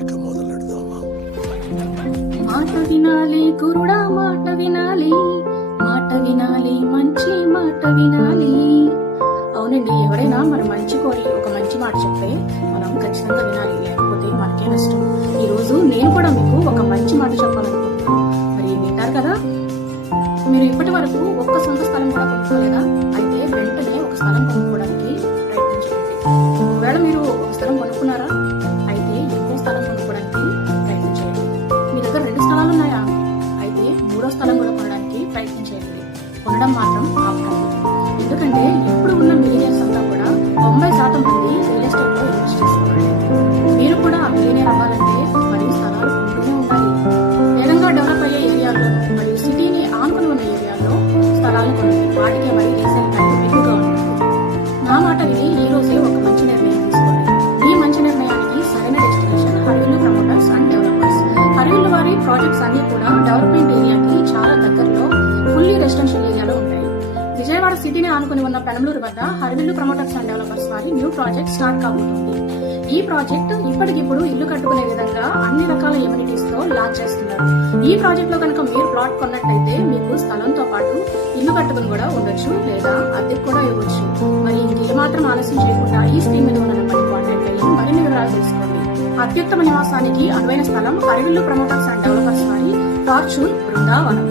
ఇక మొదలెడదామా? మాట వినాలి గురుడా, మాట వినాలి, మాట వినాలి, మంచి మాట వినాలి. అవునండి, ఎవరైనా మన మంచి కోరి ఒక మంచి మాట చెప్తే మనం ఖచ్చితంగా వినాలి, లేకపోతే మనకే నష్టం. ఈ రోజు నేను కూడా మీకు ఒక మంచి మాట చెప్పాలనుకుంటున్నాను. మరి వింటారు కదా? మీరు ఇప్పటి వరకు ఒక్క సొంత స్థలం కూడా కొనుక్కోలేదా? అయితే వెంటనే ఒక స్థలం కొనుక్కోవడానికి ప్రయత్నించండి. ఒకవేళ మీరు ఒక స్థలం కొనుక్కున్నారా? అయితే ఇంకో స్థలం కొనుక్కోవడానికి ప్రయత్నం చేయండి. మీ దగ్గర 2 స్థలాలు ఉన్నాయా? అయితే 3వ స్థలం కూడా కొనడానికి ప్రయత్నం చేయండి. కొనడం మాత్రం ఆపకండి. ఎందుకంటే ఇప్పుడు ఉన్న మిలియనర్స్ అంతా కూడా 90% మంది రియల్ ఎస్టేట్ లో ఇన్వెస్ట్ చేస్తున్నారు. మీరు కూడా మిలియనర్ అవ్వాలంటే మరి స్థలాలు కొంటూనే ఉండాలి. వేగంగా డెవలప్ అయ్యే ఏరియాల్లో మరియు సిటీని ఆనుకుని ఉన్న ఏరియాల్లో స్థలాలు కొనండి. వాటికే మరి రీసేల్ వాల్యూ ఎక్కువగా ఉంటుంది. నా మాట విని ఈ రోజే ఒక మంచి నిర్ణయం తీసుకోండి. ఈ మంచి నిర్ణయానికి సరైన destination Harivillu promoters and developers. హరివిల్లు వారి ప్రాజెక్ట్స్ అన్ని కూడా డెవలప్మెంట్ ఏరియాకి చాలా దగ్గరలో ఫుల్లీ రెసిడెన్షియల్ ఏరియాలో ఉంటాయి. విజయవాడ సిటీని ఆనుకుని ఉన్న పెనంలూరు వద్ద హరివిల్లు ప్రమోటర్స్ అండ్ డెవలపర్స్ వారి న్యూ ప్రాజెక్ట్ స్టార్ట్ కాబోతుంది. ఈ ప్రాజెక్ట్ ఇప్పటికిప్పుడు ఇల్లు కట్టుకునే విధంగా అన్ని రకాల ఎమ్యూనిటీస్ తో లాంచ్ చేస్తున్నారు. ఈ ప్రాజెక్ట్ లో కనుక మీరు ప్లాట్ కొన్నట్టయితే మీకు స్థలంతో పాటు ఇల్లు కట్టుకుని కూడా ఉండొచ్చు, లేదా అద్దెకు కూడా ఇవ్వచ్చు. మరి ఇంకేమాత్రం ఆలస్యం చేయకుండా ఈ స్క్రీన్ మీద ఉన్న నెంబర్ని కాంటాక్ట్ అయ్యి మరిన్ని వివరాలు తెలుసుకోండి. అత్యుత్తమ నివాసానికి అనువైన స్థలం హరివిల్లు ప్రమోటర్స్ అండ్ డెవలపర్స్ వారి ఫార్చ్యూన్ బృందావనం.